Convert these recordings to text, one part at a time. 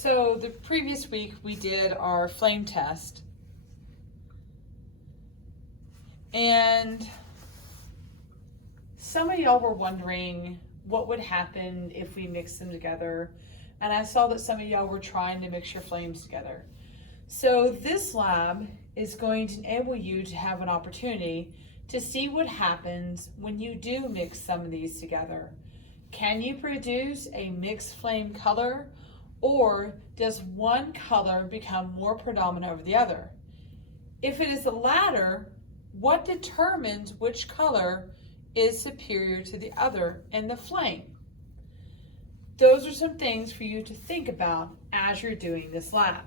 So the previous week we did our flame test, and some of y'all were wondering what would happen if we mixed them together, and I saw that some of y'all were trying to mix your flames together. So this lab is going to enable you to have an opportunity to see what happens when you do mix some of these together. Can you produce a mixed flame color, or does one color become more predominant over the other? If it is the latter, what determines which color is superior to the other in the flame? Those are some things for you to think about as you're doing this lab.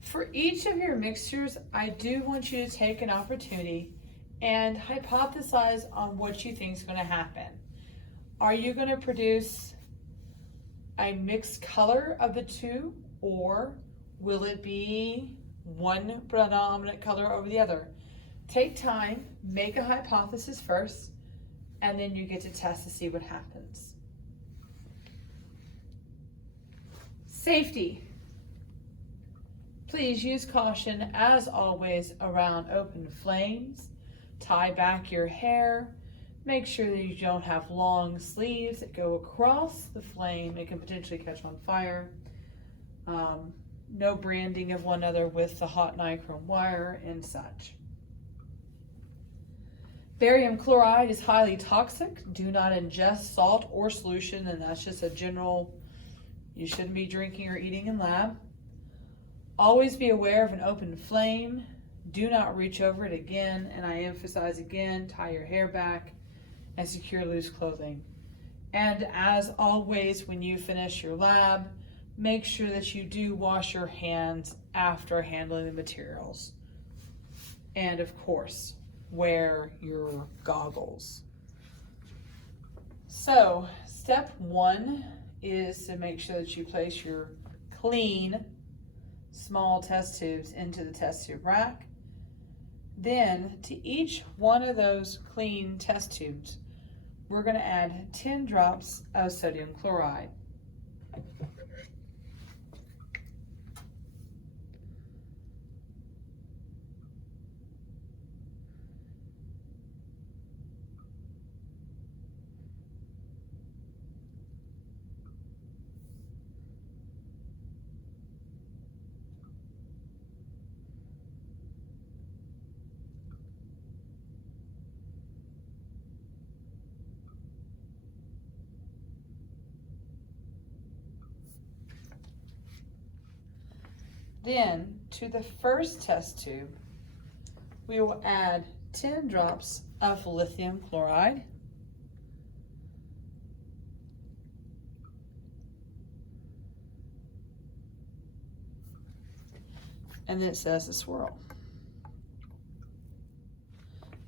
For each of your mixtures, I do want you to take an opportunity and hypothesize on what you think is going to happen. Are you going to produce a mixed color of the two, or will it be one predominant color over the other? Take time, make a hypothesis first, and then you get to test to see what happens. Safety. Please use caution as always around open flames. Tie back your hair. Make sure that you don't have long sleeves that go across the flame. It can potentially catch on fire. No branding of one another with the hot nichrome wire and such. Barium chloride is highly toxic. Do not ingest salt or solution, and that's just a general, you shouldn't be drinking or eating in lab. Always be aware of an open flame. Do not reach over it again, and I emphasize again, tie your hair back and secure loose clothing. And as always, when you finish your lab, make sure that you do wash your hands after handling the materials. And of course, wear your goggles. So, step one is to make sure that you place your clean small test tubes into the test tube rack. Then to each one of those clean test tubes, we're going to add 10 drops of sodium chloride. Then, to the first test tube, we will add 10 drops of lithium chloride. And then it says to swirl.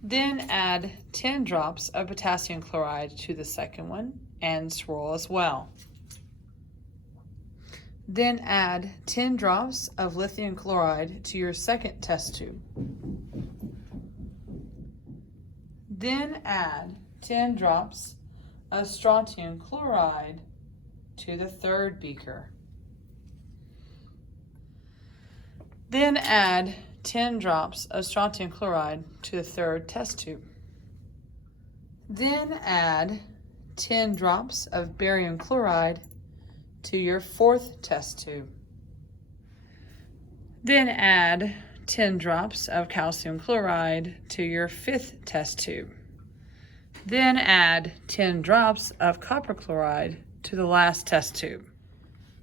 Then add 10 drops of potassium chloride to the second one and swirl as well. Then add 10 drops of lithium chloride to your second test tube. Then add 10 drops of strontium chloride to the third beaker. Then add 10 drops of strontium chloride to the third test tube. Then add 10 drops of barium chloride to your fourth test tube. Then add 10 drops of calcium chloride to your fifth test tube. Then add 10 drops of copper chloride to the last test tube.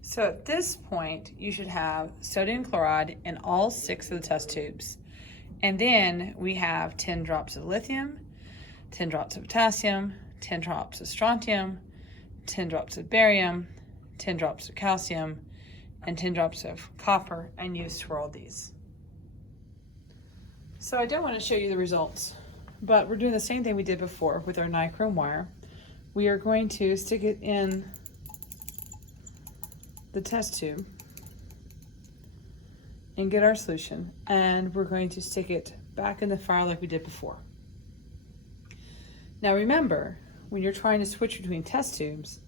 So at this point, you should have sodium chloride in all 6 of the test tubes. And then we have 10 drops of lithium, 10 drops of potassium, 10 drops of strontium, 10 drops of barium, 10 drops of calcium, and 10 drops of copper, and you swirl these. So I don't want to show you the results, but we're doing the same thing we did before with our nichrome wire. We are going to stick it in the test tube and get our solution, and we're going to stick it back in the fire like we did before. Now remember, when you're trying to switch between test tubes,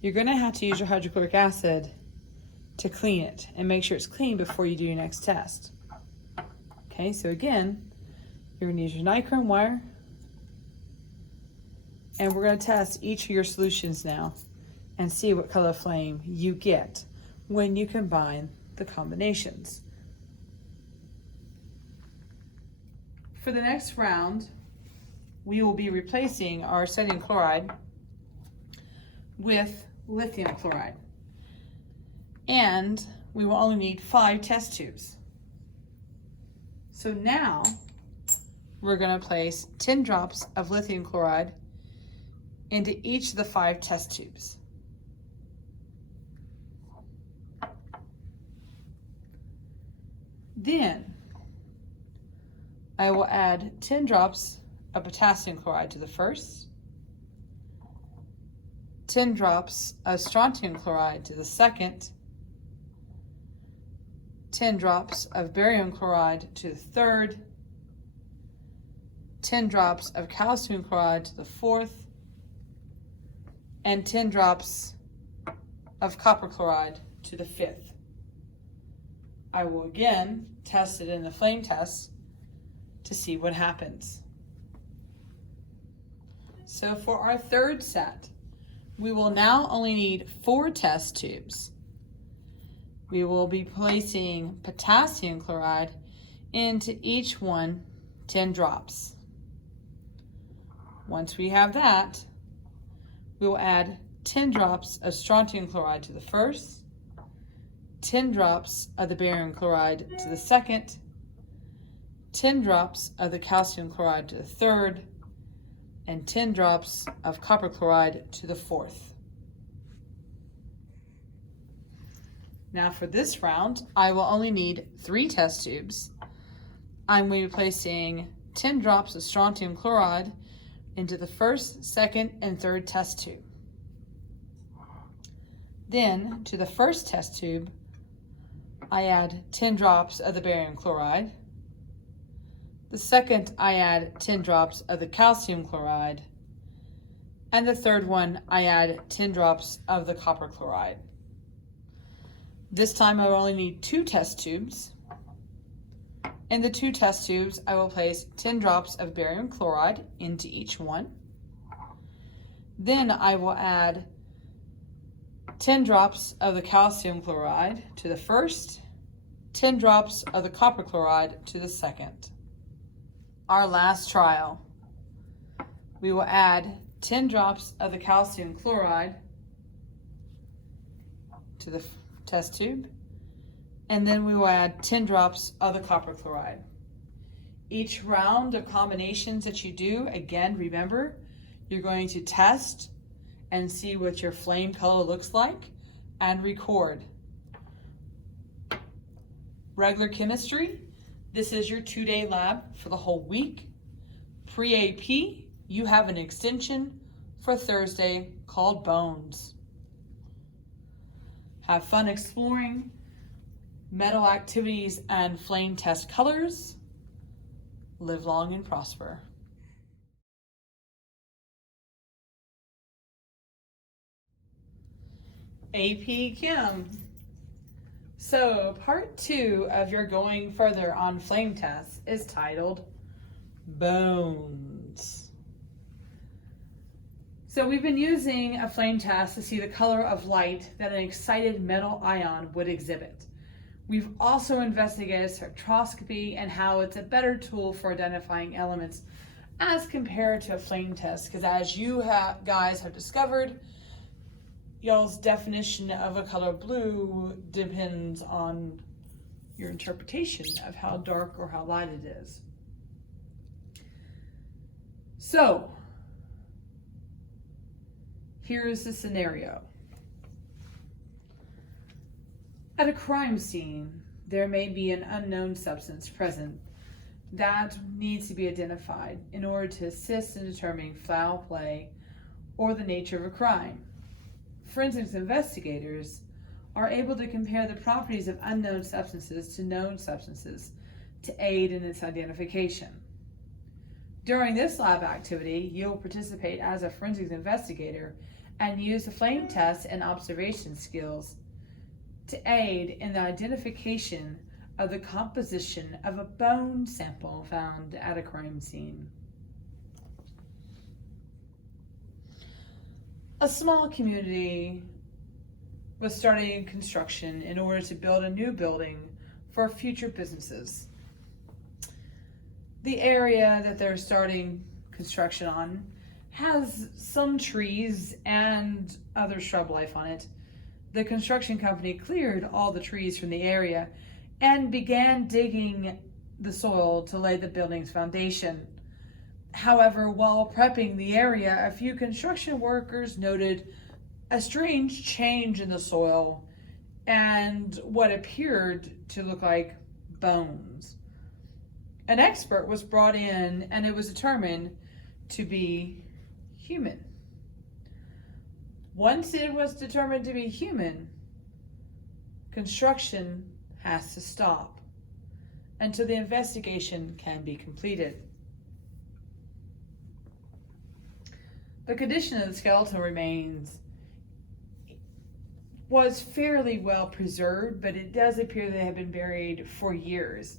you're going to have to use your hydrochloric acid to clean it and make sure it's clean before you do your next test. Okay, so again, you're going to use your nichrome wire, and we're going to test each of your solutions now and see what color flame you get when you combine the combinations. For the next round, we will be replacing our sodium chloride with lithium chloride. And we will only need 5 test tubes. So now we're going to place 10 drops of lithium chloride into each of the 5 test tubes. Then I will add 10 drops of potassium chloride to the first, 10 drops of strontium chloride to the second, 10 drops of barium chloride to the third, 10 drops of calcium chloride to the fourth, and 10 drops of copper chloride to the fifth. I will again test it in the flame test to see what happens. So for our third set, we will now only need 4 test tubes. We will be placing potassium chloride into each one 10 drops. Once we have that, we will add 10 drops of strontium chloride to the first, 10 drops of the barium chloride to the second, 10 drops of the calcium chloride to the third, and 10 drops of copper chloride to the fourth. Now for this round, I will only need 3 test tubes. I'm going to be placing 10 drops of strontium chloride into the first, second, and third test tube. Then to the first test tube, I add 10 drops of the barium chloride. The second, I add 10 drops of the calcium chloride. And the third one, I add 10 drops of the copper chloride. This time I will only need 2 test tubes. In the 2 test tubes, I will place 10 drops of barium chloride into each one. Then I will add 10 drops of the calcium chloride to the first, 10 drops of the copper chloride to the second. Our last trial, we will add 10 drops of the calcium chloride to the test tube, and then we will add 10 drops of the copper chloride. Each round of combinations that you do, again, remember, you're going to test and see what your flame color looks like and record. Regular chemistry, this is your 2-day lab for the whole week. Pre-AP, you have an extension for Thursday called Bones. Have fun exploring metal activities and flame test colors. Live long and prosper. AP Chem. So part 2 of your going further on flame tests is titled Bones. So we've been using a flame test to see the color of light that an excited metal ion would exhibit. We've also investigated spectroscopy and how it's a better tool for identifying elements as compared to a flame test, because as you guys have discovered, y'all's definition of a color blue depends on your interpretation of how dark or how light it is. So, here's the scenario. At a crime scene, there may be an unknown substance present that needs to be identified in order to assist in determining foul play or the nature of a crime. Forensics investigators are able to compare the properties of unknown substances to known substances to aid in its identification. During this lab activity, you'll participate as a forensics investigator and use the flame test and observation skills to aid in the identification of the composition of a bone sample found at a crime scene. A small community was starting construction in order to build a new building for future businesses. The area that they're starting construction on has some trees and other shrub life on it. The construction company cleared all the trees from the area and began digging the soil to lay the building's foundation. However, while prepping the area, a few construction workers noted a strange change in the soil and what appeared to look like bones. An expert was brought in and it was determined to be human. Once it was determined to be human, construction has to stop until the investigation can be completed. The condition of the skeletal remains was fairly well preserved, but it does appear they have been buried for years.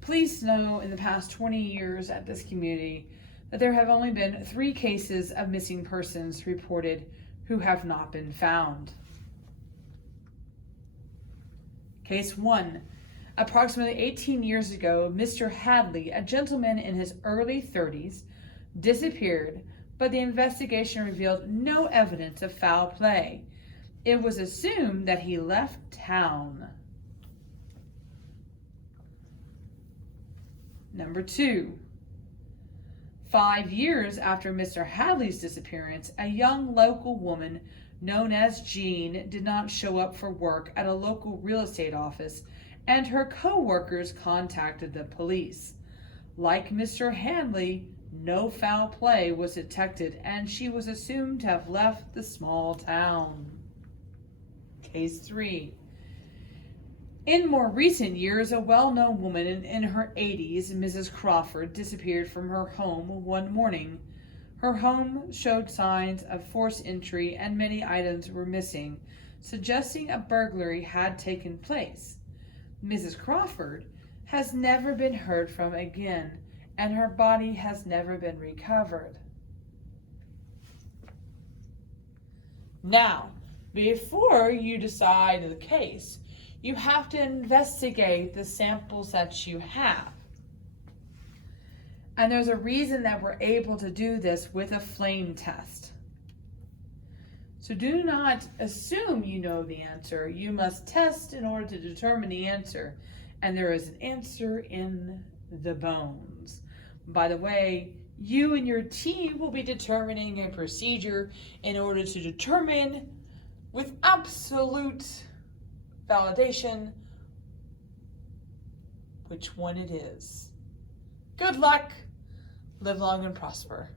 Police know in the past 20 years at this community that there have only been 3 cases of missing persons reported who have not been found. Case 1. Approximately 18 years ago, Mr. Hadley, a gentleman in his early 30s, disappeared, but the investigation revealed no evidence of foul play. It was assumed that he left town. Number 2. 5 years after Mr. Hadley's disappearance, a young local woman known as Jean did not show up for work at a local real estate office, and her co-workers contacted the police. Like Mr. Hadley, no foul play was detected, and she was assumed to have left the small town. Case 3. In more recent years, a well-known woman in her 80s, Mrs. Crawford, disappeared from her home one morning. Her home showed signs of forced entry and many items were missing, suggesting a burglary had taken place. Mrs. Crawford has never been heard from again, and her body has never been recovered. Now, before you decide the case, you have to investigate the samples that you have. And there's a reason that we're able to do this with a flame test. So do not assume you know the answer. You must test in order to determine the answer. And there is an answer in the bones. By the way, you and your team will be determining a procedure in order to determine with absolute validation which one it is. Good luck, live long and prosper.